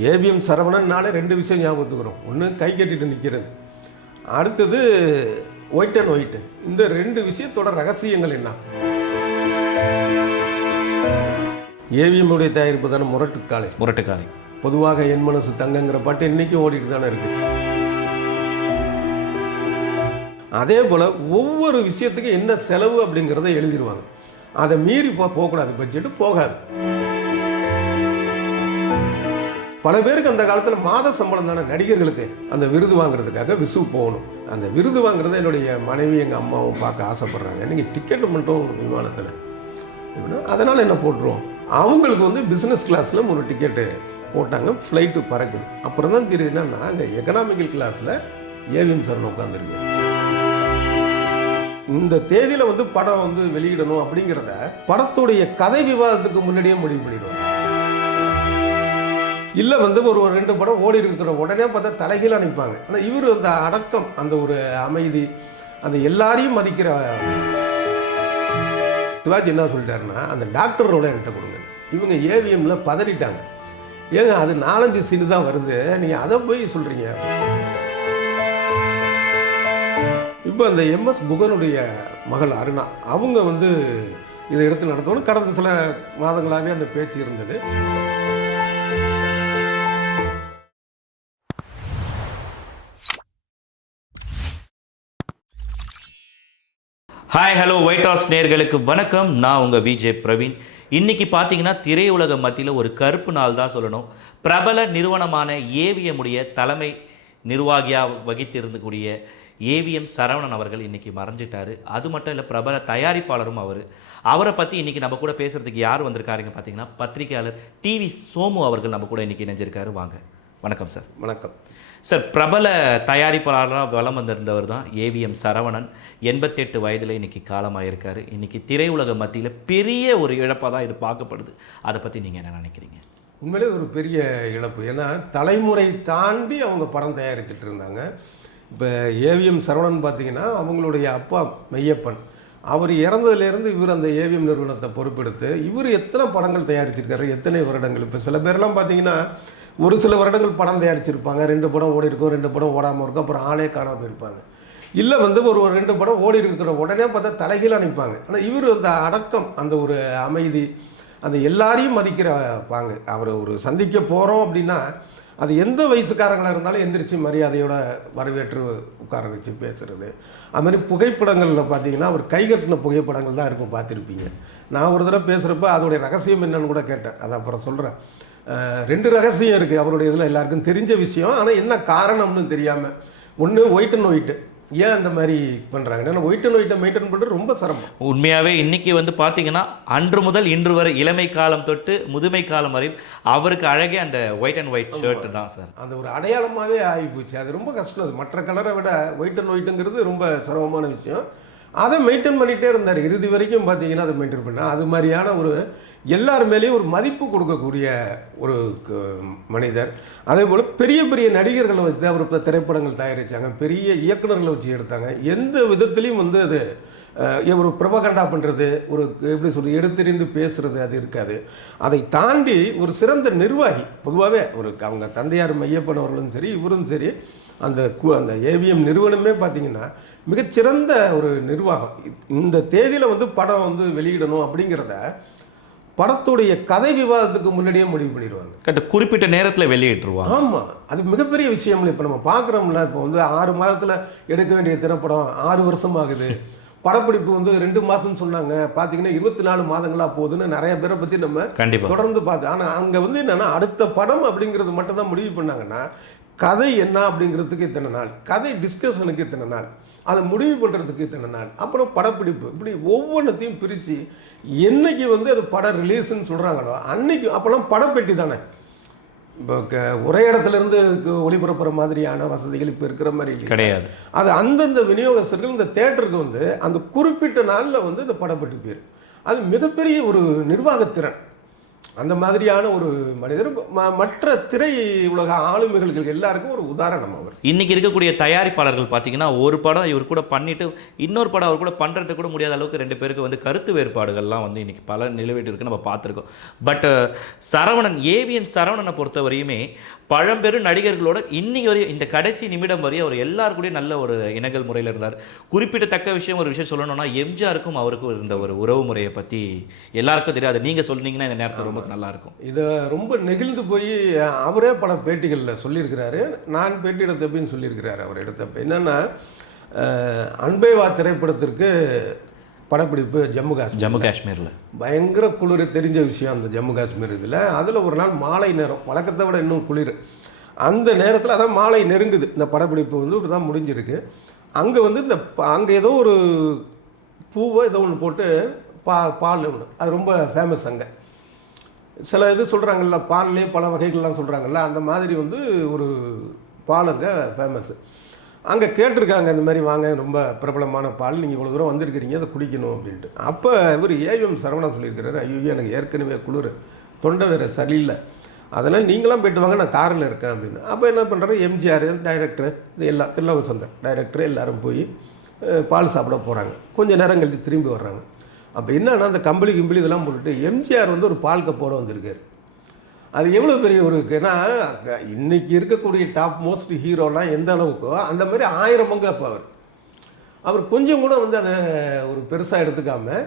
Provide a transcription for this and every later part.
AVM சரவணன்னாலே ரெண்டு விஷயம் ஞாபகத்துக்கு வரும். ஒன்று கை கட்டிட்டு நிற்கிறது அடுத்தது ஒயிட் அண்ட் ஒயிட் இந்த ரெண்டு விஷயத்தோட ரகசியங்கள் என்ன? ஏவிஎம் உடைய தயாரிப்பு தானே முரட்டுக்காலை. முரட்டுக்காலை. பொதுவாக என் மனசு தங்கங்கிற பாட்டு இன்னைக்கும் ஓடிட்டு தானே இருக்கு. அதே போல் ஒவ்வொரு விஷயத்துக்கும் என்ன செலவு அப்படிங்கிறத எழுதிடுவாங்க. அதை மீறி போகக்கூடாது. பட்ஜெட்டு போகாது. பல பேருக்கு அந்த காலத்தில் மாத சம்பளம் தானே நடிகர்களுக்கு. அந்த விருது வாங்குறதுக்காக விசு போகணும். அந்த விருது வாங்குறத என்னுடைய மனைவி எங்கள் அம்மாவும் பார்க்க ஆசைப்பட்றாங்க. நீங்கள் டிக்கெட்டு மட்டும் விமானத்தில். அதனால் என்ன போட்டுருவோம்? அவங்களுக்கு வந்து பிஸ்னஸ் கிளாஸில் ஒரு டிக்கெட்டு போட்டாங்க. ஃப்ளைட்டு பறக்கும் அப்புறம் தான் தெரியுதுன்னா நாங்கள் எக்கனாமிக்கல் கிளாஸில் ஏவிஎம் சரணம் உட்காந்துருக்கோம் இந்த தேதியில் வந்து படம் வந்து வெளியிடணும் அப்படிங்கிறத படத்துடைய கதை விவாதத்துக்கு முன்னாடியே முடிவு பண்ணிடுவாங்க. இல்லை வந்து ஒரு ஒரு ரெண்டு படம் ஓடி இருக்கிற உடனே பார்த்தா தலைகீழ நிற்பாங்க ஆனால் இவர் அந்த அடக்கம் அந்த ஒரு அமைதி அந்த எல்லாரையும் மதிக்கிற சிவாஜி என்ன சொல்லிட்டாருன்னா அந்த டாக்டர் ரோலை என்கிட்ட கொடுங்க. இவங்க ஏவிஎம்ல பதறிட்டாங்க. ஏங்க அது நாலஞ்சு சீனு தான் வருது. நீங்கள் அதை போய் சொல்கிறீங்க இப்போ அந்த எம்எஸ் புகனுடைய மகள் அருணா அவங்க வந்து இதை எடுத்து நடத்தணும். கடந்த சில மாதங்களாகவே அந்த பேச்சு இருந்தது. ஹாய் ஹலோ ஒயிட் ஹவுஸ் நேர்களுக்கு வணக்கம். நான் உங்கள் விஜே பிரவீன். இன்னைக்கு பார்த்தீங்கன்னா திரையுலக மத்தியில் ஒரு கருப்பு நாள் தான் சொல்லணும். பிரபல நிறுவனமான ஏவிஎம்முடைய தலைமை நிர்வாகியாக வகித்திருந்தக்கூடிய ஏவிஎம் சரவணன் அவர்கள் இன்றைக்கி மறைஞ்சிட்டார். அது மட்டும் இல்லை பிரபல தயாரிப்பாளரும் அவர். அவரை பற்றி இன்றைக்கி நம்ம கூட பேசுகிறதுக்கு யார் வந்திருக்காருங்க பார்த்தீங்கன்னா பத்திரிகையாளர் டிவி சோமு அவர்கள் நம்ம கூட இன்றைக்கி இணைஞ்சிருக்காரு. வாங்க. வணக்கம் சார். வணக்கம். சார் பிரபல தயாரிப்பாளராக வலம் வந்திருந்தவர் தான் ஏவிஎம் சரவணன். எண்பத்தெட்டு வயதில் இன்னைக்கு காலமாயிருக்காரு. இன்றைக்கி திரையுலக மத்தியில் பெரிய ஒரு இழப்பாக தான் இது பார்க்கப்படுது. அதை பற்றி நீங்கள் என்ன நினைக்கிறீங்க? உண்மையிலே ஒரு பெரிய இழப்பு. ஏன்னா தலைமுறை தாண்டி அவங்க படம் தயாரிச்சுட்டு இருந்தாங்க இப்போ ஏவிஎம் சரவணன் பார்த்தீங்கன்னா அவங்களுடைய அப்பா மெய்யப்பன். அவர் இறந்ததுலேருந்து இவர் அந்த ஏவிஎம் நிறுவனத்தை பொறுப்பெடுத்து இவர் எத்தனை படங்கள் தயாரிச்சிருக்காரு? எத்தனை வருடங்கள்? இப்போ சில பேர்லாம் பார்த்தீங்கன்னா ஒரு சில வருடங்கள் படம் தயாரிச்சிருப்பாங்க. ரெண்டு படம் ஓடி இருக்கும் ரெண்டு படம் ஓடாமல் இருக்கும். அப்புறம் ஆளே காணாமல் போயிருப்பாங்க. இல்லை வந்து ஒரு ஒரு ரெண்டு படம் ஓடி இருக்கிற உடனே பார்த்தா தலைகீழ நிற்பாங்க ஆனால் இவர் அந்த அடக்கம் அந்த ஒரு அமைதி அந்த எல்லாரையும் மதிக்கிற பாங்க அவரை ஒரு சந்திக்க போகிறோம் அப்படின்னா அது எந்த வயசுக்காரங்களாக இருந்தாலும் எந்திரிச்சு மரியாதையோட வரவேற்று உட்கார வச்சு பேசுகிறது அது மாதிரி புகைப்படங்களில் பார்த்தீங்கன்னா அவர் கைகட்டின புகைப்படங்கள் தான் இருக்கும் பார்த்துருப்பீங்க. நான் ஒரு தடவை பேசுகிறப்ப அதோடைய ரகசியம் என்னன்னு கூட கேட்டேன். அதை அப்புறம் சொல்கிறேன் ரெண்டு ரகசியம் இருக்குது அவருடைய இதில் எல்லாருக்கும் தெரிஞ்ச விஷயம். ஆனால் என்ன காரணம்னு தெரியாமல் ஒன்று ஒயிட் அண்ட் ஒயிட்டு ஏன் அந்த மாதிரி பண்ணுறாங்க ஏன்னா ஒயிட் அண்ட் ஒயிட்டை மெயின்டைன் பண்ணுறது ரொம்ப சிரமம். உண்மையாகவே இன்னைக்கு வந்து பார்த்தீங்கன்னா அன்று முதல் இன்று வரை இளமை காலம் தொட்டு முதுமை காலம் வரை அவருக்கு அழகே அந்த ஒயிட் அண்ட் ஒயிட் ஷர்ட் தான் சார். அந்த ஒரு அடையாளமாகவே ஆகி போச்சு அது ரொம்ப கஷ்டம். அது மற்ற கலரை விட ஒயிட் அண்ட் ஒயிட்டுங்கிறது ரொம்ப சிரமமான விஷயம். அதை மெயின்டைன் பண்ணிகிட்டே இருந்தார். இறுதி வரைக்கும் பார்த்தீங்கன்னா அதை மெயின்டைன் பண்ணால் அது மாதிரியான ஒரு எல்லார் மேலேயும் ஒரு மதிப்பு கொடுக்கக்கூடிய ஒரு மனிதர். அதே போல் பெரிய பெரிய நடிகர்களை வச்சு அவர் இப்போ திரைப்படங்கள் தயாரித்தாங்க பெரிய இயக்குனர்களை வச்சு எடுத்தாங்க. எந்த விதத்துலேயும் வந்து அது ஒரு பிரபகண்டா பண்ணுறது ஒரு எப்படி சொல்லி எடுத்தெறிந்து பேசுறது அது இருக்காது. அதை தாண்டி ஒரு சிறந்த நிர்வாகி பொதுவாகவே ஒரு அவங்க தந்தையார் மையப்பனவர்களும் சரி இவரும் சரி அந்த கு அந்த ஏவிஎம் நிறுவனமே பார்த்தீங்கன்னா மிகச்சிறந்த ஒரு நிர்வாகம். இந்த தேதியில் வந்து படம் வந்து வெளியிடணும் அப்படிங்கிறத படத்துடைய கதை விவாதத்துக்கு முன்னாடியே முடிவு பண்ணிடுவாங்க. கரெக்ட் குறிப்பிட்ட நேரத்தில் வெளியிட்டுருவாங்க ஆமாம் அது மிகப்பெரிய விஷயம் இப்போ நம்ம பார்க்குறோம்ல இப்போ வந்து ஆறு மாதத்தில் எடுக்க வேண்டிய திரைப்படம் ஆறு வருஷம் ஆகுது படப்பிடிப்பு வந்து ரெண்டு மாதம்னு சொன்னாங்க. பார்த்தீங்கன்னா இருபத்தி நாலு மாதங்களா போகுதுன்னு நிறைய பேரை பற்றி நம்ம கண்டிப்பாக தொடர்ந்து பார்த்தேன் ஆனால் அங்கே வந்து என்னன்னா அடுத்த படம் அப்படிங்கிறது மட்டும் தான் முடிவு பண்ணாங்கன்னா கதை என்ன அப்படிங்கிறதுக்கு இத்தனை நாள் கதை டிஸ்கஷனுக்கு இத்தனை நாள் அதை முடிவு பண்ணுறதுக்கு இத்தனை நாள் அப்புறம் படப்பிடிப்பு இப்படி ஒவ்வொன்றத்தையும் பிரித்து என்னைக்கு வந்து அது படம் ரிலீஸ்ன்னு சொல்கிறாங்களோ அன்னைக்கு அப்போல்லாம் படப்பெட்டி தானே. இப்போ க ஒரே இடத்துல இருந்து கு- ஒளிபரப்புற மாதிரியான வசதிகள் இப்போ இருக்கிற மாதிரி கிடையாது. அது அந்தந்த விநியோகஸ்தர்கள் இந்த தேட்டருக்கு வந்து அந்த குறிப்பிட்ட நாளில் வந்து இந்த படப்பட்டு பேர் அது மிகப்பெரிய ஒரு நிர்வாகத்திறன். அந்த மாதிரியான ஒரு மனிதர் ம- மற்ற திரை உலக ஆளுமைகள் எல்லாருக்கும் ஒரு உதாரணம் அவர். இன்னைக்கு இருக்கக்கூடிய தயாரிப்பாளர்கள் பார்த்தீங்கன்னா ஒரு படம் இவர் கூட பண்ணிட்டு இன்னொரு படம் அவர் கூட பண்ணுறது கூட முடியாத அளவுக்கு ரெண்டு பேருக்கு வந்து கருத்து வேறுபாடுகள்லாம் வந்து இன்னைக்கு பல நிலவிட்டு நம்ம பார்த்துருக்கோம். பட் சரவணன் ஏவிஎன் சரவணனை பொறுத்த வரையுமே பழம்பெரும் நடிகர்களோட இன்னைக்கு வரையும் இந்த கடைசி நிமிடம் வரையும் அவர் எல்லார் கூடயும் நல்ல ஒரு இனங்கள் முறையில் இருந்தார். குறிப்பிடத்தக்க விஷயம் ஒரு விஷயம் சொல்லணும்னா எம்ஜிஆருக்கும் அவருக்கும் இருந்த ஒரு உறவு முறையை பற்றி எல்லாருக்கும் தெரியாது. நீங்கள் சொன்னீங்கன்னா இந்த நேரத்தில் ரொம்ப நல்லா இருக்கும் இதை ரொம்ப நெகிழ்ந்து போய் அவரே பல பேட்டிகளில் சொல்லியிருக்கிறாரு நான் பேட்டி எடுத்தப்பையும் சொல்லியிருக்கிறாரு அவர் எடுத்தப்ப. என்னென்னா அஹ், அன்பே வா திரைப்படத்திற்கு படப்பிடிப்பு ஜம்மு காஷ்மீர் ஜம்மு காஷ்மீரில். பயங்கர குளிர் தெரிஞ்ச விஷயம் அந்த ஜம்மு காஷ்மீர் இதில். அதில் ஒரு நாள் மாலை நேரம் வழக்கத்தை விட இன்னும் குளிர். அந்த நேரத்தில் அதான் மாலை நெருங்குது. இந்த படப்பிடிப்பு வந்து இப்படி தான் முடிஞ்சிருக்கு. அங்கே வந்து இந்த அங்கே ஏதோ ஒரு பூவோ ஏதோ ஒன்று போட்டு பா பால் ஒன்று அது ரொம்ப ஃபேமஸ் அங்கே. சில இது சொல்கிறாங்கல்ல பால்லே பல வகைகள்லாம் சொல்கிறாங்கல்ல அந்த மாதிரி வந்து ஒரு பால் அங்கே ஃபேமஸ் அங்கே கேட்டிருக்காங்க இந்த மாதிரி வாங்க ரொம்ப பிரபலமான பால் நீங்கள் இவ்வளோ தூரம் வந்திருக்கிறீங்க அதை குடிக்கணும் அப்படின்ட்டு. அப்போ இவர் ஏவிஎம் சரவணா சொல்லியிருக்கிறாரு ஐயோ எனக்கு ஏற்கனவே குளிர் தொண்டை வேறு சரியில்லை அதெல்லாம் நீங்களாம் போயிட்டு வாங்க நான் காரில் இருக்கேன் அப்படின்னு. அப்போ என்ன பண்ணுறாரு எம்ஜிஆர் டைரக்டர் இது எல்லா தில்லவசந்தர் டைரக்டர் எல்லோரும் போய் பால் சாப்பிட போகிறாங்க கொஞ்ச நேரம் கழித்து திரும்பி வர்றாங்க. அப்போ என்னன்னா அந்த கம்பளி கிம்பளி இதெல்லாம் போட்டுட்டு எம்ஜிஆர் வந்து ஒரு பால் கப்போடு வந்திருக்காரு. அது எவ்வளோ பெரிய ஒரு ஏன்னா இன்றைக்கி இருக்கக்கூடிய டாப் மோஸ்ட் ஹீரோலாம் எந்த அளவுக்கோ அந்த மாதிரி ஆயிரம் பங்கு அப்போ அவர். அவர் கொஞ்சம் கூட வந்து அதை ஒரு பெருசாக எடுத்துக்காமல்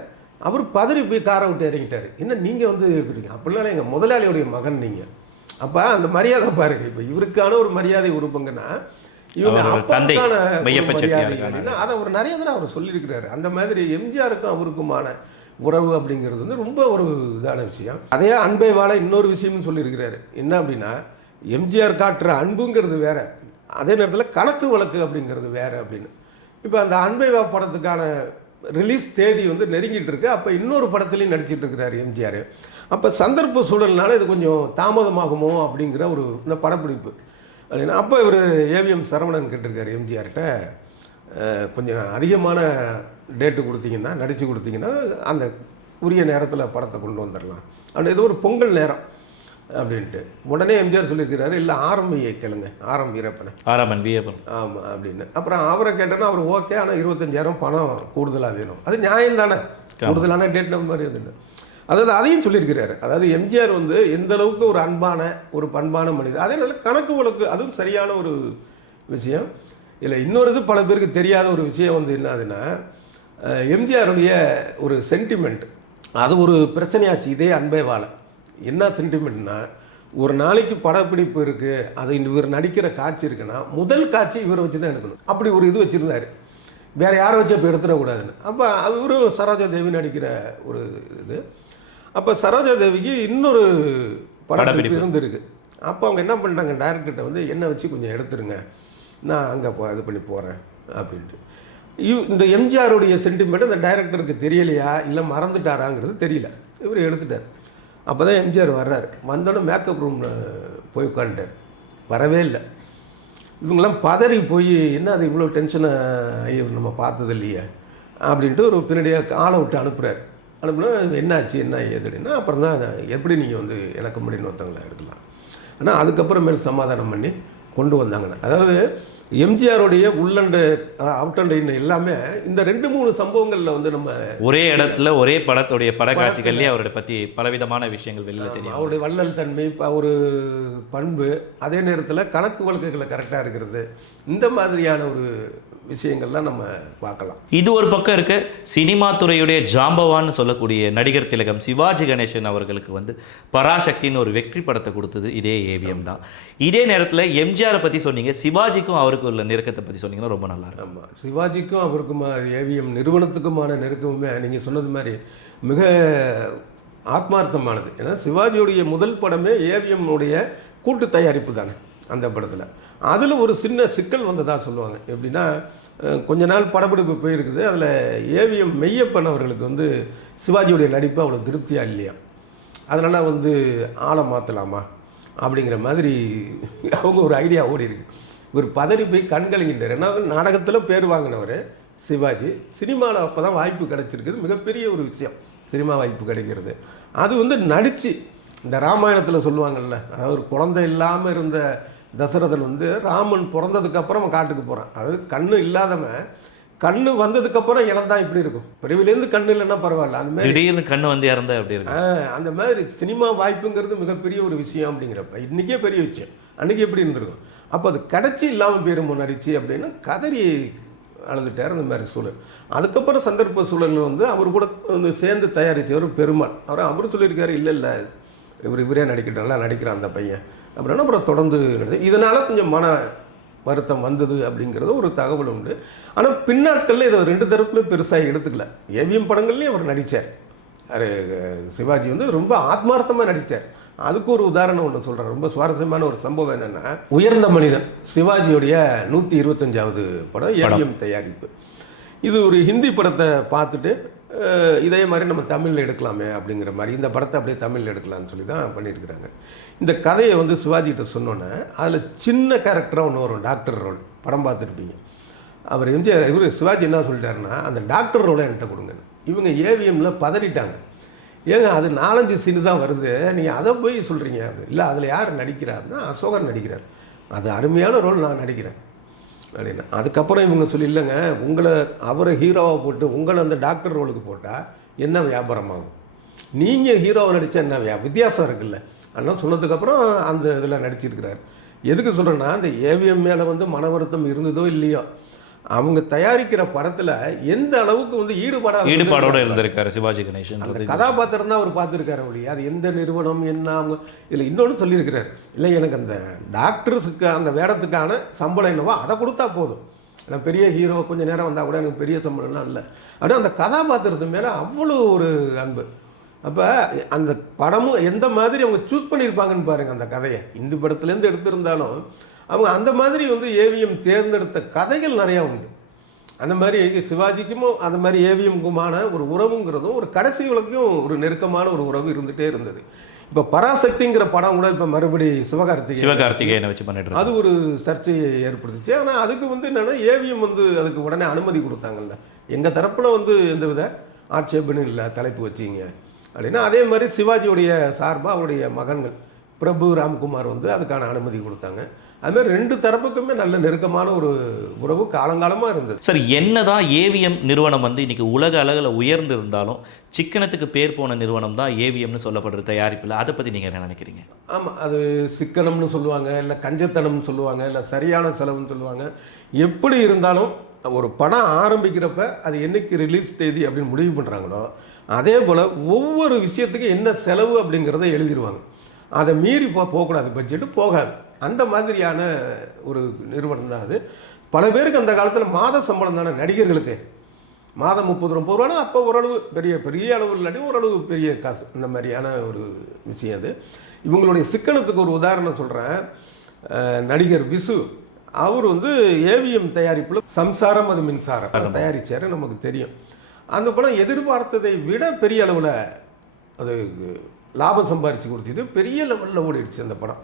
அவர் பதறி போய் காரை விட்டு இறங்கிட்டார். என்ன நீங்கள் வந்து எடுத்துட்டீங்க? அப்படிலாம் எங்கள் முதலாளியுடைய மகன் நீங்கள் அப்போ அந்த மரியாதை பாருங்க. இப்போ இவருக்கான ஒரு மரியாதை உறுப்புங்கன்னா தந்தை, ஒரு செட்டியாருக்கான. அப்படின்னா அதை அவர் நிறைய தடவை அவர் சொல்லியிருக்கிறாரு. அந்த மாதிரி எம்ஜிஆருக்கும் அவருக்குமான உறவு அப்படிங்கிறது வந்து ரொம்ப ஒரு இதான விஷயம். அதே அன்பை வாழ இன்னொரு விஷயம்னு சொல்லியிருக்கிறாரு. என்ன அப்படின்னா எம்ஜிஆர் காட்டுற அன்புங்கிறது வேற. அதே நேரத்தில் கணக்கு வழக்கு அப்படிங்கிறது வேற அப்படின்னு. இப்போ அந்த அன்பை வா படத்துக்கான ரிலீஸ் தேதி வந்து நெருங்கிட்டு இருக்கு. அப்போ இன்னொரு படத்துலையும் நடிச்சிட்டு இருக்கிறாரு எம்ஜிஆர். அப்போ சந்தர்ப்ப சூழல்னால இது கொஞ்சம் தாமதமாகுமோ அப்படிங்கிற ஒரு இந்த படப்பிடிப்பு. அப்படின்னா. அப்போ இவர் ஏவிஎம் சரவணன் கேட்டிருக்காரு எம்ஜிஆர்கிட்ட. கொஞ்சம் அதிகமான டேட்டு கொடுத்தீங்கன்னா நடித்து கொடுத்தீங்கன்னா அந்த உரிய நேரத்தில் படத்தை கொண்டு வந்துடலாம் அப்படி ஏதோ ஒரு பொங்கல் நேரம் அப்படின்ட்டு. உடனே எம்ஜிஆர் சொல்லியிருக்கிறாரு இல்லை ஆரம்பியை கேளுங்க. ஆரம் வீரப்பனை ஆராமன் வியப்பன் ஆமாம் அப்படின்னு. அப்புறம் அவரை கேட்டோன்னா அவர் ஓகே ஆனால் இருபத்தஞ்சாயிரம் பணம் கூடுதலாக வேணும். அது நியாயம் தானே கூடுதலான டேட் நம்பர் மாதிரி அதாவது அதையும் சொல்லியிருக்கிறாரு. அதாவது எம்ஜிஆர் வந்து எந்த அளவுக்கு ஒரு அன்பான ஒரு பண்பான மனிதர். அதே நேரத்தில் கணக்கு வழக்கு அதுவும் சரியான ஒரு விஷயம். இதில் இன்னொரு இது பல பேருக்கு தெரியாத ஒரு விஷயம் வந்து என்னதுன்னா எம்ஜிஆருடைய ஒரு சென்டிமெண்ட் அது ஒரு பிரச்சனையாச்சு இதே அன்பே வாழ. என்ன சென்டிமெண்ட்னா ஒரு நாளைக்கு படப்பிடிப்பு இருக்குது அது இவர் நடிக்கிற காட்சி இருக்குன்னா முதல் காட்சி இவரை வச்சு தான் எடுக்கணும். அப்படி ஒரு இது வச்சுருந்தாரு. வேறு யாரை வச்சு இப்போ எடுத்துடக்கூடாதுன்னு அப்போ இவரும் சரோஜா தேவி நடிக்கிற ஒரு இது. அப்போ சரோஜா தேவிக்கு இன்னொரு படப்பிடிப்பு. இருந்திருக்கு. அப்போ அவங்க என்ன பண்ணிட்டாங்க? டேரக்டர்கிட்ட வந்து என்னை வச்சு கொஞ்சம் எடுத்துருங்க. நான் அங்கே போ இது பண்ணி போகிறேன் அப்படின்ட்டு. இவ் இந்த எம்ஜிஆருடைய சென்டிமெண்ட் அந்த டைரக்டருக்கு தெரியலையா? இல்லை மறந்துட்டாராங்கிறது தெரியல. இவர் எடுத்துட்டார். அப்போ தான் எம்ஜிஆர் வர்றாரு. வந்தோடனே மேக்கப் ரூம் போய் உட்காந்துட்டார். வரவே இல்லை. இவங்கெல்லாம் பதறி போய் என்ன அது இவ்வளோ டென்ஷனை ஐயோ நம்ம பார்த்தது இல்லையே? அப்படின்ட்டு ஒரு பின்னாடியாக ஆளை விட்டு அனுப்புகிறார் அனுப்புனா என்னாச்சு என்ன ஏதுன்னா அப்புறம் தான் எப்படி நீங்கள் வந்து எனக்கு முடியும் ஒருத்தவங்களை எடுக்கலாம். ஆனால் அதுக்கப்புறமேல் சமாதானம் பண்ணி கொண்டு வந்தாங்கன்னு. அதாவது எம்ஜிஆருடைய உள்ளண்டு அவுட் அண்ட் இன் எல்லாமே இந்த ரெண்டு மூணு சம்பவங்களில் வந்து நம்ம ஒரே இடத்துல ஒரே படத்துடைய படக்காட்சிகள்லேயே அவரோட பற்றி பலவிதமான விஷயங்கள் வெளியில் தெரியும் அவருடைய வள்ளல் தன்மை ஒரு பண்பு அதே நேரத்தில் கணக்கு வழக்குகளை கரெக்டாக இருக்கிறது. இந்த மாதிரியான ஒரு விஷயங்கள்லாம் நம்ம பார்க்கலாம். இது ஒரு பக்கம் இருக்க. சினிமா துறையுடைய ஜாம்பவான்னு சொல்லக்கூடிய நடிகர் திலகம் சிவாஜி கணேசன் அவர்களுக்கு வந்து பராசக்தின்னு ஒரு வெற்றி படத்தை கொடுத்தது இதே ஏவிஎம் தான். இதே நேரத்தில் எம்ஜிஆரை பற்றி சொன்னீங்க. சிவாஜிக்கும் அவருக்கும் உள்ள நெருக்கத்தை பற்றி சொன்னீங்கன்னா ரொம்ப நல்லா இருக்கும். ஆமாம் சிவாஜிக்கும் அவருக்குமா ஏவிஎம் நிறுவனத்துக்குமான நெருக்கமுமே நீங்கள் சொன்னது மாதிரி மிக ஆத்மார்த்தமானது. ஏன்னா சிவாஜியுடைய முதல் படமே ஏவிஎம் உடைய கூட்டு தயாரிப்பு தானே அந்த படத்தில். அதில் ஒரு சின்ன சிக்கல் வந்ததாக சொல்லுவாங்க. எப்படின்னா கொஞ்ச நாள் படப்பிடிப்பு போயிருக்குது. அதில் ஏவிஎம் மெய்யப்பன் அவர்களுக்கு வந்து சிவாஜியுடைய நடிப்பு அவ்வளோ திருப்தியாக இல்லையா? அதனால் வந்து ஆளை மாற்றலாமா அப்படிங்கிற மாதிரி அவங்க ஒரு ஐடியா ஓடி இருக்கு. இவர் பதறி போய் கண்கலங்கிட்டார் ஏன்னா நாடகத்தில் பேர் வாங்கினவர் சிவாஜி. சினிமாவில் அப்போ தான் வாய்ப்பு கிடைச்சிருக்குது. மிகப்பெரிய ஒரு விஷயம். சினிமா வாய்ப்பு கிடைக்கிறது. அது வந்து நடித்து இந்த ராமாயணத்தில் சொல்லுவாங்கல்ல அதாவது ஒரு குழந்தை இல்லாமல் இருந்த தசரதன் வந்து ராமன் பிறந்ததுக்கு அப்புறம் அவன் காட்டுக்கு போகிறான் அதாவது கண்ணு இல்லாதவன் கண்ணு வந்ததுக்கப்புறம் இழந்தா இப்படி இருக்கும். பிறவிலேருந்து கண்ணு இல்லைன்னா பரவாயில்ல. அந்த மாதிரி திடீர்னு கண்ணு வந்து இறந்தா எப்படி இருக்கு ஆ, அந்த மாதிரி சினிமா வாய்ப்புங்கிறது மிகப்பெரிய ஒரு விஷயம் அப்படிங்கிறப்ப இன்றைக்கே பெரிய விஷயம். அன்றைக்கி எப்படி இருந்திருக்கும்? அப்போ அது கிடச்சி இல்லாமல் போயிரும் நடிச்சு அப்படின்னு கதறி அழுதுட்டார் அந்த மாதிரி சூழல். அதுக்கப்புறம் சந்தர்ப்ப சூழல் வந்து அவர் கூட வந்து சேர்ந்து தயாரித்தவர் பெருமாள். அவர் அவர் சொல்லியிருக்காரு இல்லை இல்லை இவர் இவரே நடிக்கட்டும் நல்லா நடிக்கிறான் அந்த பையன். அப்படின்னா அப்புறம் தொடர்ந்து இதனால் கொஞ்சம் மன வருத்தம் வந்தது அப்படிங்கிறது ஒரு தகவல் உண்டு. ஆனால் பின்னாட்களில் இதை ரெண்டு தரப்புமே பெருசாக எடுத்துக்கல. ஏவிஎம் படங்கள்லேயும் அவர் நடித்தார் சிவாஜி வந்து ரொம்ப ஆத்மார்த்தமாக நடித்தார் அதுக்கு ஒரு உதாரணம் ஒன்று சொல்கிறேன் ரொம்ப சுவாரஸ்யமான ஒரு சம்பவம் என்னென்னா உயர்ந்த மனிதன் சிவாஜியுடைய நூற்றி இருபத்தஞ்சாவது படம். ஏவிஎம் தயாரிப்பு. இது ஒரு ஹிந்தி படத்தை பார்த்துட்டு இதே மாதிரி நம்ம தமிழில் எடுக்கலாமே அப்படிங்கிற மாதிரி இந்த படத்தை அப்படியே தமிழில் எடுக்கலாம்னு சொல்லி தான் பண்ணியிருக்கிறாங்க. இந்த கதையை வந்து சிவாஜிகிட்ட சொன்னோன்னே அதில் சின்ன கேரக்டராக ஒன்று வரும் டாக்டர் ரோல் படம் பார்த்துருப்பீங்க. அவர் எம்ஜிஆர் இவர் சிவாஜி என்ன சொல்லிட்டாருன்னா அந்த டாக்டர் ரோலை என்கிட்ட கொடுங்க. இவங்க ஏவிஎம்மில் பதறிட்டாங்க. ஏங்க அது நாலஞ்சு சீனு தான் வருது. நீங்கள் அதை போய் சொல்கிறீங்க இல்லை அதில் யார் நடிக்கிறாருன்னா அசோகர் நடிக்கிறார். அது அருமையான ரோல் நான் நடிக்கிறேன். அப்படின்னு. அதுக்கப்புறம் இவங்க சொல்லி இல்லைங்க உங்களை அவரை ஹீரோவாக போட்டு உங்களை அந்த டாக்டர் ரோலுக்கு போட்டால் என்ன வியாபாரம் ஆகும் நீங்கள் ஹீரோவை நடித்தா என்ன வியா வித்தியாசம் இருக்குல்ல. அதெல்லாம் சொன்னதுக்கப்புறம் அந்த இதில் நடிச்சிருக்கிறார். எதுக்கு சொல்கிறேன்னா அந்த ஏவிஎம் மேலே வந்து மன வருத்தம் இருந்ததோ இல்லையோ அவங்க தயாரிக்கிற படத்தில் எந்த அளவுக்கு வந்து ஈடுபாடாக ஈடுபாடோட இருந்திருக்காரு சிவாஜி அந்த கணேசன் கதாபாத்திரம் தான் அவர் பார்த்துருக்காரு ஒழிய. அது எந்த நிறுவனம் என்ன அவங்க இதில் இன்னொன்று சொல்லியிருக்கிறார். இல்லை எனக்கு அந்த டாக்டர்ஸுக்கு அந்த வேடத்துக்கான சம்பளம் என்னவோ அதை கொடுத்தா போதும். நான் பெரிய ஹீரோ கொஞ்சம் நேரம் வந்தால் கூட எனக்கு பெரிய சம்பளம்லாம் இல்லை. ஆனால் அந்த கதாபாத்திரத்து மேலே அவ்வளோ ஒரு அன்பு. அப்போ அந்த படமும் எந்த மாதிரி அவங்க சூஸ் பண்ணியிருப்பாங்கன்னு பாருங்கள் அந்த கதையை. இந்து படத்துலேருந்து எடுத்திருந்தாலும் அவங்க அந்த மாதிரி வந்து ஏவிஎம் தேர்ந்தெடுத்த கதைகள் நிறையா உண்டு. அந்த மாதிரி சிவாஜிக்கும் அந்த மாதிரி ஏவிஎம்க்குமான ஒரு உறவுங்கிறதும் ஒரு கடைசி வரைக்கும் ஒரு நெருக்கமான ஒரு உறவு இருந்துகிட்டே இருந்தது. இப்போ பராசக்திங்கிற படம் கூட இப்போ மறுபடி சிவகார்த்திகேயன் சிவகார்த்திகேயனை வச்சு பண்ணிட்டு அது ஒரு சர்ச்சையை ஏற்படுத்துச்சு. ஆனால் அதுக்கு வந்து என்னென்னா ஏவிஎம் வந்து அதுக்கு உடனே அனுமதி கொடுத்தாங்கல்ல. எங்கள் தரப்பில் வந்து எந்த வித ஆட்சேபனும் இல்லை தலைப்பு வச்சிங்க. அப்படின்னா அதே மாதிரி சிவாஜியுடைய சார்பாக அவருடைய மகன்கள் பிரபு ராம்குமார் வந்து அதுக்கான அனுமதி கொடுத்தாங்க. அது மாதிரி ரெண்டு தரப்புக்குமே நல்ல நெருக்கமான ஒரு உறவு காலங்காலமாக இருந்தது. சார் என்னதான் ஏவிஎம் நிறுவனம் வந்து இன்னைக்கு உலக அளவில் உயர்ந்து இருந்தாலும் சிக்கனத்துக்கு பேர் போன நிறுவனம் தான் ஏவிஎம்னு சொல்லப்படுற தயாரிப்பில். அதை பற்றி நீங்கள் என்ன நினைக்கிறீங்க? ஆமாம் அது சிக்கனம்னு சொல்லுவாங்க இல்லை கஞ்சத்தனம்னு சொல்லுவாங்க இல்லை சரியான செலவுன்னு சொல்லுவாங்க. எப்படி இருந்தாலும் ஒரு படம் ஆரம்பிக்கிறப்ப அது என்னைக்கு ரிலீஸ் தேதி அப்படின்னு முடிவு பண்ணுறாங்களோ அதே போல் ஒவ்வொரு விஷயத்துக்கும் என்ன செலவு அப்படிங்கிறத எழுதிடுவாங்க. அதை மீறி போ போகக்கூடாது. பட்ஜெட்டு போகாது. அந்த மாதிரியான ஒரு நிறுவனம் தான் அது. பல பேருக்கு அந்த காலத்தில் மாத சம்பளம் தானே நடிகர்களுக்கு. மாதம் முப்பது முப்பது ரூபானா அப்போ ஓரளவு பெரிய பெரிய அளவு இல்லாட்டி ஓரளவு பெரிய காசு. இந்த மாதிரியான ஒரு விஷயம் அது. இவங்களுடைய சிக்கனத்துக்கு ஒரு உதாரணம் சொல்கிறேன் நடிகர் விசு. அவர் வந்து ஏவிஎம் தயாரிப்பில் சம்சாரம் அது மின்சாரம். தயாரிச்சார் நமக்கு தெரியும். அந்த படம் எதிர்பார்த்ததை விட பெரிய அளவில் அது லாபம் சம்பாரித்து கொடுத்தது பெரிய லெவலில் ஓடிடுச்சு அந்த படம்.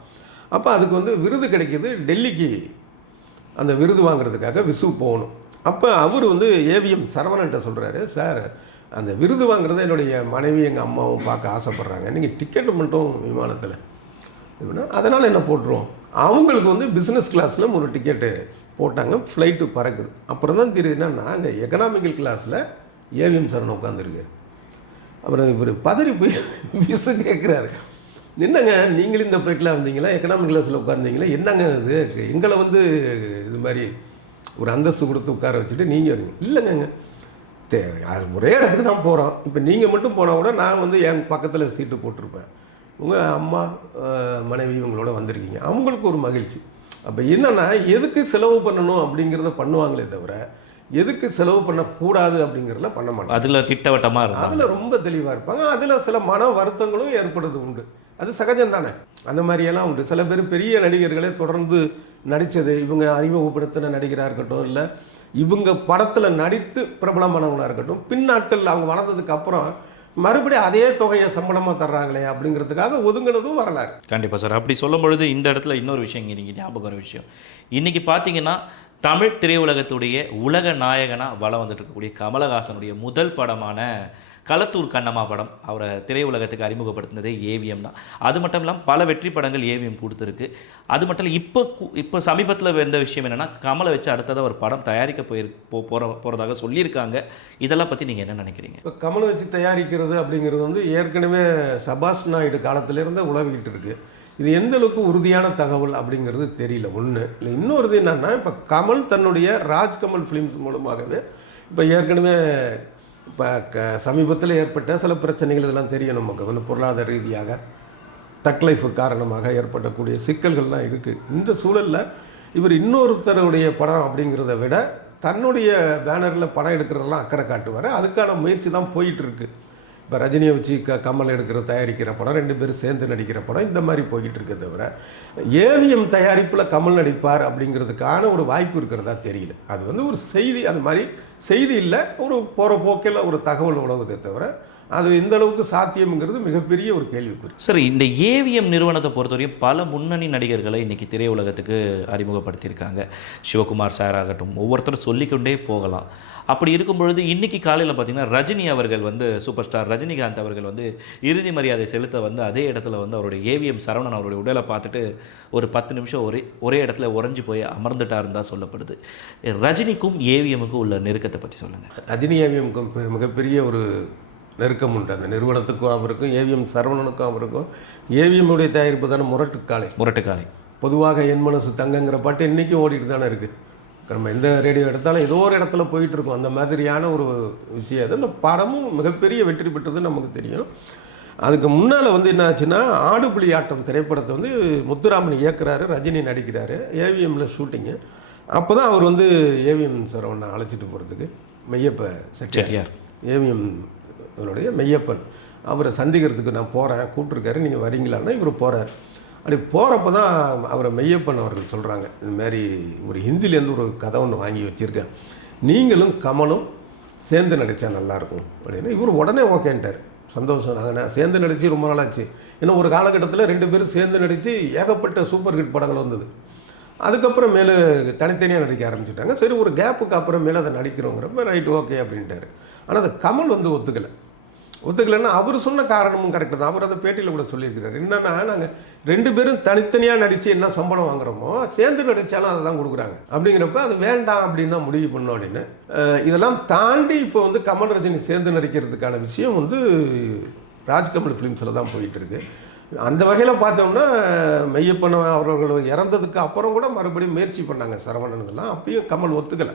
அப்போ அதுக்கு வந்து விருது கிடைக்கிது டெல்லிக்கு. அந்த விருது வாங்குறதுக்காக விசு போகணும். அப்போ அவர் வந்து ஏவிஎம் சரவணன்ட்ட சொல்கிறாரு சார் அந்த விருது வாங்குறத என்னுடைய மனைவி எங்கள் அம்மாவும் பார்க்க ஆசைப்பட்றாங்க. நீங்கள் டிக்கெட் மட்டும் விமானத்தில். அதனால் என்ன போட்டுருவோம்? அவங்களுக்கு வந்து பிஸ்னஸ் கிளாஸில் ஒரு டிக்கெட்டு போட்டாங்க. ஃப்ளைட்டு பறக்குது. அப்புறம் தான் தெரியுது நாங்கள் எக்கனாமிக்கல் கிளாஸில் ஏவிஎம் சரண் உட்காந்துருக்காரு அப்புறம் இவர் பதறி போய் விசு கேட்குறாரு என்னங்க நீங்களும் இந்த ஃப்ளைட்டில் வந்தீங்களா? எக்கனாமிக் கிளாஸில் உட்காந்தீங்களா என்னங்க இது? எங்களை வந்து இது மாதிரி ஒரு அந்தஸ்து கொடுத்து உட்கார வச்சுட்டு நீங்கள் வரீங்க இல்லைங்க தே அது ஒரே இடத்துக்கு தான் போகிறோம் இப்போ நீங்கள் மட்டும் போனால் கூட நான் வந்து என் பக்கத்தில் சீட்டு போட்டிருப்பேன். உங்கள் அம்மா மனைவி இவங்களோட வந்திருக்கீங்க. அவங்களுக்கு ஒரு மகிழ்ச்சி. அப்போ என்னென்னா எதுக்கு செலவு பண்ணணும் அப்படிங்கிறத பண்ணுவாங்களே தவிர எதுக்கு செலவு பண்ணக்கூடாது அப்படிங்கிறத பண்ண மாட்டாங்க. அதில் திட்டவட்டமாக இருந்தாங்க அதில் ரொம்ப தெளிவாக இருப்பாங்க. அதில் சில மன வருத்தங்களும் ஏற்படுறது உண்டு. அது சகஜம் தானே. அந்த மாதிரியெல்லாம் உண்டு. சில பேர் பெரிய நடிகர்களே தொடர்ந்து நடித்தது இவங்க அறிமுகப்படுத்தின நடிகராக இருக்கட்டும் இல்லை இவங்க படத்தில் நடித்து பிரபலமானவங்களாக இருக்கட்டும் பின்னாட்கள் அவங்க வளர்ந்ததுக்கு அப்புறம் மறுபடியும் அதே தொகையை சம்பளமாக தர்றாங்களே அப்படிங்கிறதுக்காக ஒதுங்கினதும் வரலாறு. கண்டிப்பாக சார். அப்படி சொல்லும் பொழுது இந்த இடத்துல இன்னொரு விஷயம் இங்கே ஞாபகம் வர விஷயம். இன்றைக்கி பார்த்தீங்கன்னா தமிழ் திரையுலகத்துடைய உலக நாயகனாக வளம் வந்துட்டு இருக்கக்கூடிய கமலஹாசனுடைய முதல் படமான களத்தூர் கண்ணம்மா படம் அவரை திரையுலகத்துக்கு அறிமுகப்படுத்தினதே ஏவிஎம் தான். அது மட்டும் இல்லாமல் பல வெற்றி படங்கள் ஏவிஎம் கொடுத்துருக்கு. அது மட்டும் இல்லை இப்போ இப்போ சமீபத்தில் வந்த விஷயம் என்னென்னா கமலை வச்சு அடுத்ததாக ஒரு படம் தயாரிக்க போயிரு போ போகிற போகிறதாக சொல்லியிருக்காங்க. இதெல்லாம் பற்றி நீங்கள் என்ன நினைக்கிறீங்க? இப்போ கமலை வச்சு தயாரிக்கிறது அப்படிங்கிறது வந்து ஏற்கனவே சபாஷ் நாயுடு காலத்திலேருந்தே உழவிக்கிட்டு இருக்குது இது எந்த அளவுக்கு உறுதியான தகவல் அப்படிங்கிறது தெரியல. ஒன்று இல்லை இன்னொரு இது என்னன்னா இப்போ கமல் தன்னுடைய ராஜ்கமல் ஃபிலிம்ஸ் மூலமாகவே இப்போ ஏற்கனவே இப்போ க சமீபத்தில் ஏற்பட்ட சில பிரச்சனைகள் இதெல்லாம் தெரியும் நமக்கு அதில் பொருளாதார ரீதியாக தக்லைஃபு காரணமாக ஏற்படக்கூடிய சிக்கல்கள்லாம் இருக்குது இந்த சூழலில் இவர் இன்னொருத்தருடைய படம் அப்படிங்கிறத விட தன்னுடைய பேனரில் படம் எடுக்கிறதெல்லாம் அக்கறை காட்டுவார். அதுக்கான முயற்சி தான் போயிட்டுருக்கு இப்போ ரஜினியை வச்சு க கமல் எடுக்கிற தயாரிக்கிற படம் ரெண்டு பேரும் சேர்ந்து நடிக்கிற படம் இந்த மாதிரி போய்கிட்டு இருக்கே தவிர ஏவிஎம் தயாரிப்பில் கமல் நடிப்பார் அப்படிங்கிறதுக்கான ஒரு வாய்ப்பு இருக்கிறதா தெரியல. அது வந்து ஒரு செய்தி அது மாதிரி செய்தி இல்லை ஒரு போகிற போக்கில் ஒரு தகவல் உலகத்தை தவிர அது எந்த அளவுக்கு சாத்தியம்ங்கிறது மிகப்பெரிய ஒரு கேள்விக்குறி. சார் இந்த ஏவிஎம் நிறுவனத்தை பொறுத்தவரையும் பல முன்னணி நடிகர்களை இன்னைக்கு திரையுலகத்துக்கு அறிமுகப்படுத்தியிருக்காங்க. சிவகுமார் சார் ஆகட்டும் ஒவ்வொருத்தரும் சொல்லிக்கொண்டே போகலாம். அப்படி இருக்கும் பொழுது இன்னைக்கு காலையில் பார்த்தீங்கன்னா ரஜினி அவர்கள் வந்து சூப்பர் ஸ்டார் ரஜினிகாந்த் அவர்கள் வந்து இறுதி மரியாதை செலுத்த வந்து அதே இடத்துல வந்து அவருடைய ஏவிஎம் சரவணன் அவருடைய உடலை பார்த்துட்டு ஒரு பத்து நிமிஷம் ஒரே ஒரே இடத்துல உறைஞ்சு போய் அமர்ந்துட்டாருன்னு தான் சொல்லப்படுது. ரஜினிக்கும் ஏவிஎம்முக்கும் உள்ள நெருக்கத்தை பற்றி சொல்லுங்கள் ரஜினி ஏவிஎம்க்கும் மிகப்பெரிய ஒரு நெருக்கம் உண்டு. அந்த நிறுவனத்துக்கும் அவருக்கும் ஏவிஎம் சரவணனுக்கும் அவருக்கும். ஏவிஎம் உடைய தயாரிப்பு தானே முரட்டுக்காலை. முரட்டுக்காலை. பொதுவாக என் மனசு தங்கங்கிற பாட்டு இன்றைக்கும் ஓடிட்டு தானே இருக்குது நம்ம எந்த ரேடியோ எடுத்தாலும் ஏதோ ஒரு இடத்துல போயிட்டு இருக்கும். அந்த மாதிரியான ஒரு விஷயம் அது. அந்த படமும் மிகப்பெரிய வெற்றி பெற்றது நமக்கு தெரியும். அதுக்கு முன்னால் வந்து என்ன ஆச்சுன்னா ஆடுபுலி ஆட்டம் திரைப்படத்தை வந்து முத்துராமன் இயக்குறாரு ரஜினி நடிக்கிறாரு ஏவிஎம்மில் ஷூட்டிங்கு. அப்போ தான் அவர் வந்து ஏவிஎம் சரவணனை அழைச்சிட்டு போகிறதுக்கு செட்டியார். செட்டியார். ஏவிஎம் இவருடைய மெய்யப்பன். அவரை சந்திக்கிறதுக்கு நான் போகிறேன் கூப்பிட்ருக்காரு நீங்கள் வரீங்களான்னா இவர் போகிறார் அப்படி போகிறப்ப தான் அவரை மெய்யப்பன் அவர்கள் சொல்கிறாங்க இதுமாரி ஒரு ஹிந்திலேருந்து ஒரு கதை ஒன்று வாங்கி வச்சுருக்கேன். நீங்களும் கமலும் சேர்ந்து நடித்தா நல்லாயிருக்கும் அப்படின்னு இவர் உடனே ஓகேன்ட்டார். சந்தோஷம். நாங்கள் சேர்ந்து நடித்து ரொம்ப நாளாச்சு. ஏன்னா ஒரு காலகட்டத்தில் ரெண்டு பேரும் சேர்ந்து நடித்து ஏகப்பட்ட சூப்பர் ஹிட் படங்கள் வந்தது. அதுக்கப்புறம் மேலே தனித்தனியாக நடிக்க ஆரம்பிச்சிட்டாங்க. சரி ஒரு கேப்புக்கு அப்புறம் மேலே அதை நடிக்கிறோங்கிறப்ப ரைட் ஓகே அப்படின்ட்டாரு. ஆனால் அதை கமல் வந்து ஒத்துக்கலை. ஒத்துக்கலைன்னா அவர் சொன்ன காரணமும் கரெக்டு தான். அவர் அதை பேட்டியில் கூட சொல்லியிருக்கிறார். என்னென்னா நாங்கள் ரெண்டு பேரும் தனித்தனியாக நடித்து என்ன சம்பளம் வாங்குறோமோ சேர்ந்து நடித்தாலும் அதை தான் கொடுக்குறாங்க. அப்படிங்கிறப்ப அது வேண்டாம் அப்படின்னு தான் முடிவு பண்ணோம் அப்படின்னு இதெல்லாம் தாண்டி இப்போ வந்து கமல் ரஜினி சேர்ந்து நடிக்கிறதுக்கான விஷயம் வந்து ராஜ்கமல் ஃபிலிம்ஸில் தான் போயிட்டுருக்கு. அந்த வகையில் பார்த்தோம்னா மெய்யப்பன் அவர்கள் இறந்ததுக்கு அப்புறம் கூட மறுபடியும் முயற்சி பண்ணாங்க சரவணன் இதெல்லாம். அப்பயும் கமல் ஒத்துக்கலை.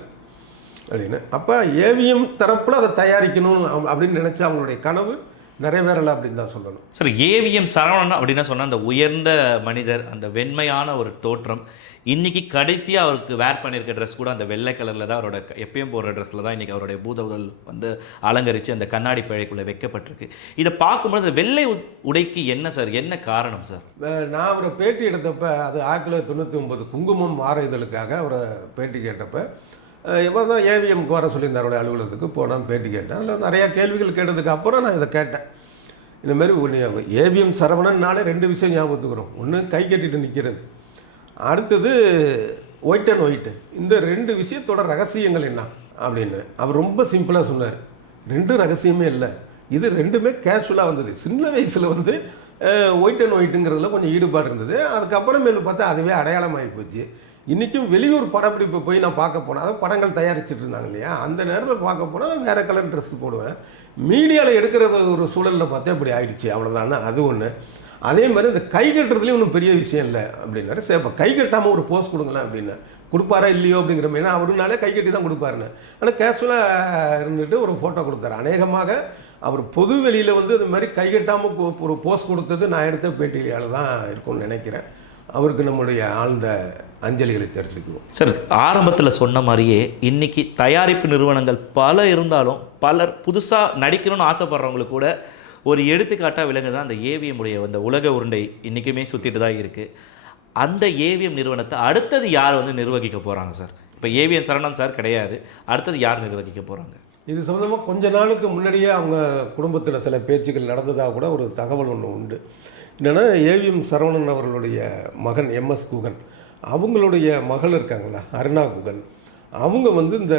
அப்படின்னு. அப்போ ஏவிஎம் தரப்பில் அதை தயாரிக்கணும்னு அவங்க- அப்படின்னு நினச்சா அவங்களுடைய கனவு நிறைவேறலை அப்படின்னு தான் சொல்லணும். சார் ஏவிஎம் சரவணன் அப்படின்னா சொன்னால் அந்த உயர்ந்த மனிதர் அந்த வெண்மையான ஒரு தோற்றம் இன்னைக்கு கடைசியாக அவருக்கு வேர் பண்ணியிருக்க ட்ரெஸ் கூட அந்த வெள்ளை கலரில் தான் அவரோட எப்பயும் போடுற ட்ரெஸ்ஸில் தான் இன்றைக்கி அவருடைய பூதவுகள் வந்து அலங்கரித்து அந்த கண்ணாடி பழைக்குள்ளே வைக்கப்பட்டிருக்கு. இதை பார்க்கும்போது அந்த வெள்ளை உடைக்கு என்ன சார் என்ன காரணம் சார் நான் அவரை பேட்டி எடுத்தப்ப அது ஆயிரத்தி தொள்ளாயிரத்தி தொண்ணூற்றி ஒம்பது குங்குமம் வார இதழுக்காக அவரை பேட்டி கேட்டப்ப இவர் தான் ஏவிஎம்க்கு வர சொல்லியிருந்தார் அவருடைய அலுவலகத்துக்கு. போனால் பேட்டி கேட்டேன். அதில் நிறையா கேள்விகள் கேட்டதுக்கு அப்புறம் நான் இதை கேட்டேன். இந்த மாதிரி ஒன்று ஏவிஎம் சரவணன்னாலே ரெண்டு விஷயம் ஞாபகத்துக்குறோம் ஒன்று கை கட்டிட்டு நிற்கிறது அடுத்தது ஒயிட் அண்ட் ஒயிட்டு இந்த ரெண்டு விஷயத்தோட ரகசியங்கள் என்ன அப்படின்னு. அவர் ரொம்ப சிம்பிளாக சொன்னார். ரெண்டு ரகசியமே இல்லை. இது ரெண்டுமே கேஷுவலாக வந்தது. சின்ன வயசில் வந்து ஒயிட் அண்ட் ஒயிட்டுங்கிறதுல கொஞ்சம் ஈடுபாடு இருந்தது. அதுக்கப்புறமேலு பார்த்தா அதுவே அடையாளமாகி போச்சு. இன்றைக்கும் வெளியூர் படப்பிடிப்பு போய் நான் பார்க்க போனேன் அதாவது படங்கள் தயாரிச்சுட்டு இருந்தாங்க இல்லையா? அந்த நேரத்தில் பார்க்க போனால் நான் வேறு கலர் ட்ரெஸ் போடுவேன். மீடியாவில் எடுக்கிறது ஒரு சூழலில் பார்த்தா இப்படி ஆயிடுச்சு. அவ்வளோதானே அது ஒன்று அதே மாதிரி இந்த கை கட்டுறதுலேயும் ஒன்றும் பெரிய விஷயம் இல்லை அப்படின்னாரு. சரி அப்போ கை கட்டாமல் ஒரு போஸ் கொடுங்களேன் அப்படின்னு. கொடுப்பாரா இல்லையோ அப்படிங்கிற மாதிரி. ஏன்னா அவருனாலே கை கட்டி தான் கொடுப்பாருன்னு. ஆனால் கேஷுவலாக இருந்துட்டு ஒரு ஃபோட்டோ கொடுத்தாரு. அநேகமாக அவர் பொது வெளியில் வந்து இந்த மாதிரி கை கட்டாமல் ஒரு போஸ் கொடுத்தது நான் எடுத்த பேட்டியால் தான் இருக்கும்னு நினைக்கிறேன். அவருக்கு நம்முடைய ஆழ்ந்த அஞ்சலிகளை தெரிவிக்குவோம் சார் ஆரம்பத்தில் சொன்ன மாதிரியே இன்னைக்கு தயாரிப்பு நிறுவனங்கள் பல இருந்தாலும் பலர் புதுசாக நடிக்கணும்னு ஆசைப்படுறவங்களுக்கு கூட ஒரு எடுத்துக்காட்டாக விலங்கு தான் அந்த ஏவிஎம் உடைய அந்த உலக உருண்டை இன்றைக்குமே சுற்றிட்டு தான் இருக்குது அந்த ஏவிஎம் நிறுவனத்தை அடுத்தது யார் வந்து நிர்வகிக்க போகிறாங்க சார்? இப்போ ஏவிஎம் சரணம் சார் கிடையாது. அடுத்தது யார் நிர்வகிக்க போகிறாங்க இது சம்மந்தமாக கொஞ்ச நாளுக்கு முன்னாடியே அவங்க குடும்பத்தில் சில பேச்சுக்கள் நடந்ததாக கூட ஒரு தகவல் ஒன்று உண்டு. என்னென்னா ஏவிஎம் சரவணன் அவர்களுடைய மகன் எம்எஸ் குகன். அவங்களுடைய மகள் இருக்காங்களா? அருணா குகன். அவங்க வந்து இந்த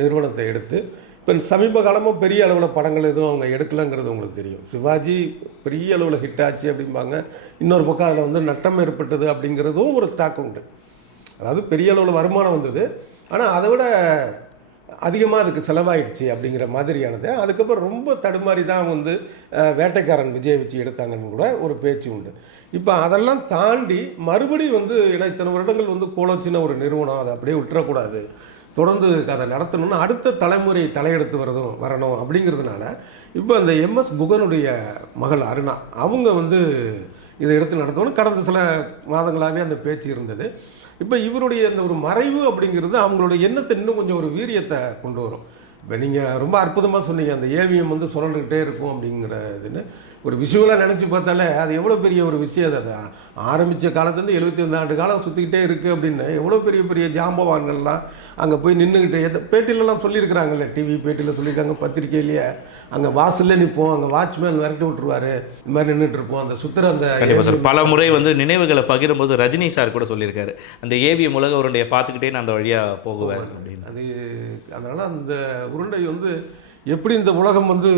நிறுவனத்தை எடுத்து இப்போ சமீப காலமாக பெரிய அளவில் படங்கள் எதுவும் அவங்க எடுக்கலங்கிறது உங்களுக்கு தெரியும். சிவாஜி பெரிய அளவில் ஹிட் ஆச்சு அப்படிம்பாங்க. இன்னொரு பக்கம் அதில் வந்து நட்டம் ஏற்பட்டது அப்படிங்கிறதும் ஒரு ஸ்டாக் உண்டு. அதாவது பெரிய அளவில் வருமானம் வந்தது. ஆனால் அதை விட அதிகமாக அதுக்கு செலவாயிடுச்சு அப்படிங்கிற மாதிரியானது. அதுக்கப்புறம் ரொம்ப தடுமாறி தான் வந்து வேட்டைக்காரன் விஜய் வச்சு எடுத்தாங்கன்னு கூட ஒரு பேச்சு உண்டு. இப்போ அதெல்லாம் தாண்டி மறுபடியும் வந்து ஏன்னா இத்தனை வருடங்கள் வந்து கோலச்சின ஒரு நிறுவனம் அதை அப்படியே விட்டுறக்கூடாது. தொடர்ந்து அதை நடத்தணும்னு அடுத்த தலைமுறை தலையெடுத்து வரதும் வரணும் அப்படிங்கிறதுனால இப்போ அந்த எம்எஸ் குகனுடைய மகள் அருணா அவங்க வந்து இதை எடுத்து நடத்தணும். கடந்த சில மாதங்களாகவே அந்த பேச்சு இருந்தது. இப்போ இவருடைய அந்த ஒரு மறைவு அப்படிங்கிறது அவங்களோட எண்ணத்தை இன்னும் கொஞ்சம் ஒரு வீரியத்தை கொண்டு வரும். இப்போ நீங்கள் ரொம்ப அற்புதமாக சொன்னீங்க அந்த ஏவிஎம் வந்து சுழண்டுக்கிட்டே இருக்கும் அப்படிங்கிறதுன்னு. ஒரு விஷுவலாக நினச்சி பார்த்தாலே அது எவ்வளோ பெரிய ஒரு விஷயம் அது. அது ஆரம்பித்த காலத்துலேருந்து எழுபத்தி ஐந்து ஆண்டு காலம் சுற்றிக்கிட்டே இருக்குது அப்படின்னு எவ்வளோ பெரிய பெரிய ஜாம்பவான்கள்லாம் அங்கே போய் நின்றுக்கிட்டு எத்த பேட்டிலலாம் சொல்லியிருக்கிறாங்கல்ல டிவி பேட்டியில் சொல்லியிருக்காங்க பத்திரிக்கையிலேயே அங்கே வாசல்ல நிற்போம் அங்கே வாட்ச்மேன் விரட்டி விட்டுருவாரு. இந்த மாதிரி நின்றுட்டு இருப்போம். அந்த சுற்றுற அந்த கண்டிப்பாக சார். பல முறை வந்து நினைவுகளை பகிரும்போது ரஜினி சார் கூட சொல்லியிருக்காரு. அந்த ஏவிஎம் உலக உருண்டையை பார்த்துக்கிட்டே நான் அந்த வழியாக போகுவேன் அப்படின்னு. அது அதனால் அந்த உருண்டை வந்து எப்படி இந்த உலகம் வந்து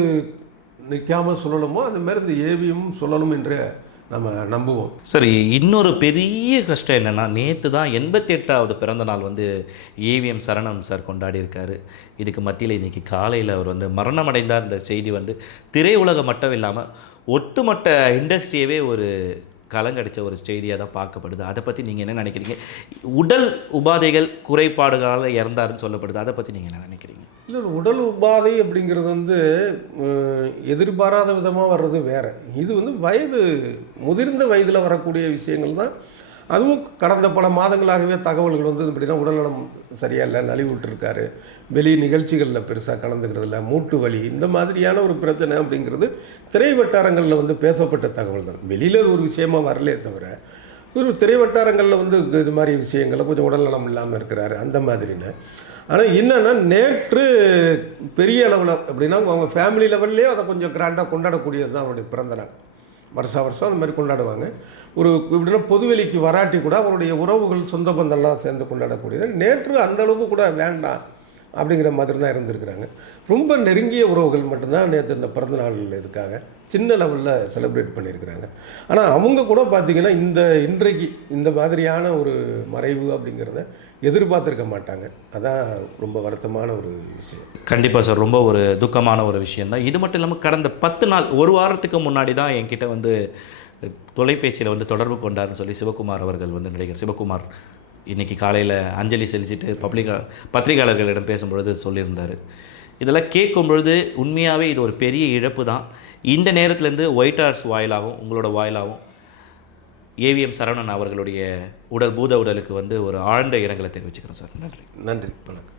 நிற்காம சொல்லணுமோ அந்த மாதிரி இந்த ஏவியும் சொல்லணும் என்று நம்ம நம்புவோம். சரி இன்னொரு பெரிய கஷ்டம் என்னென்னா நேற்று தான் எண்பத்தி எட்டாவது பிறந்த நாள் வந்து ஏவிஎம் சரணம் சார் கொண்டாடி இருக்காரு இதுக்கு மத்தியில் இன்றைக்கி காலையில் அவர் வந்து மரணம் அடைந்தார் இந்த செய்தி வந்து திரையுலகம் மட்டும் இல்லாமல் ஒட்டுமொத்த இண்டஸ்ட்ரியவே ஒரு கலங்கடிச்ச ஒரு செய்தியாக தான் பார்க்கப்படுது. அதை பற்றி நீங்கள் என்ன நினைக்கிறீங்க? உடல் உபாதைகள் குறைபாடுகளால் இறந்தாருன்னு சொல்லப்படுது. அதை பற்றி நீங்கள் என்ன நினைக்கிறீங்க? இல்லை உடல் உபாதை அப்படிங்கிறது வந்து எதிர்பாராத விதமாக வர்றது வேறு. இது வந்து வயது முதிர்ந்த வயதில் வரக்கூடிய விஷயங்கள் தான். அதுவும் கடந்த பல மாதங்களாகவே தகவல்கள் வந்து எப்படின்னா உடல்நலம் சரியா இல்லை நலிவுற்றிருக்காரு. வெளி நிகழ்ச்சிகளில் பெருசாக கலந்துக்கிறது இல்லை மூட்டு வலி இந்த மாதிரியான ஒரு பிரச்சனை அப்படிங்கிறது திரை வட்டாரங்களில் வந்து பேசப்பட்ட தகவல் தான். வெளியில் அது ஒரு விஷயமா வரலே தவிர ஒரு திரை வட்டாரங்களில் வந்து இது மாதிரி விஷயங்கள் கொஞ்சம் உடல்நலம் இல்லாமல் இருக்கிறாரு அந்த மாதிரின்னு. ஆனால் என்னென்னா நேற்று பெரிய அளவில் அப்படின்னா அவங்க ஃபேமிலி லெவல்லையே அதை கொஞ்சம் கிராண்டாக கொண்டாடக்கூடியது தான் அவருடைய பிறந்தநாள் வருஷா வருஷம் வருஷம் அந்த மாதிரி கொண்டாடுவாங்க. ஒரு இப்படின்னா பொதுவெளிக்கு வராட்டி கூட அவருடைய உறவுகள் சொந்த பந்தெல்லாம் சேர்ந்து கொண்டாடக்கூடியது. நேற்று அந்த அளவுக்கு கூட வேண்டாம் அப்படிங்கிற மாதிரி தான் இருந்திருக்கிறாங்க. ரொம்ப நெருங்கிய உறவுகள் மட்டும்தான் நேற்று இந்த பிறந்தநாள் இதுக்காக. சின்ன லெவலில் செலிப்ரேட் பண்ணியிருக்கிறாங்க. ஆனால் அவங்க கூட பார்த்திங்கன்னா இந்த இன்றைக்கு இந்த மாதிரியான ஒரு மறைவு அப்படிங்கிறத எதிர்பார்த்துருக்க மாட்டாங்க. அதான் ரொம்ப வருத்தமான ஒரு விஷயம். கண்டிப்பாக சார் ரொம்ப ஒரு துக்கமான ஒரு விஷயந்தான் இது மட்டும் இல்லாமல் கடந்த பத்து நாள் ஒரு வாரத்துக்கு முன்னாடி தான் என்கிட்ட வந்து தொலைபேசியில் வந்து தொடர்பு கொண்டார்னு சொல்லி சிவகுமார் அவர்கள் வந்து நடிகர் சிவகுமார் இன்னைக்கு காலையில் அஞ்சலி செலுத்திட்டு பப்ளிகா பத்திரிகையாளர்களிடம் பேசும்பொழுது சொல்லியிருந்தார். இதெல்லாம் கேட்கும் பொழுது உண்மையாகவே இது ஒரு பெரிய இழப்பு தான் இந்த நேரத்துலேருந்து ஒயிட் ஹார்ஸ் வாயிலாகவும் உங்களோட வாயிலாகவும் ஏவிஎம் சரவணன் அவர்களுடைய உடல் பூத உடலுக்கு வந்து ஒரு ஆழ்ந்த இரங்கலை தெரிவிச்சுக்கிறோம் சார். நன்றி. நன்றி. வணக்கம்.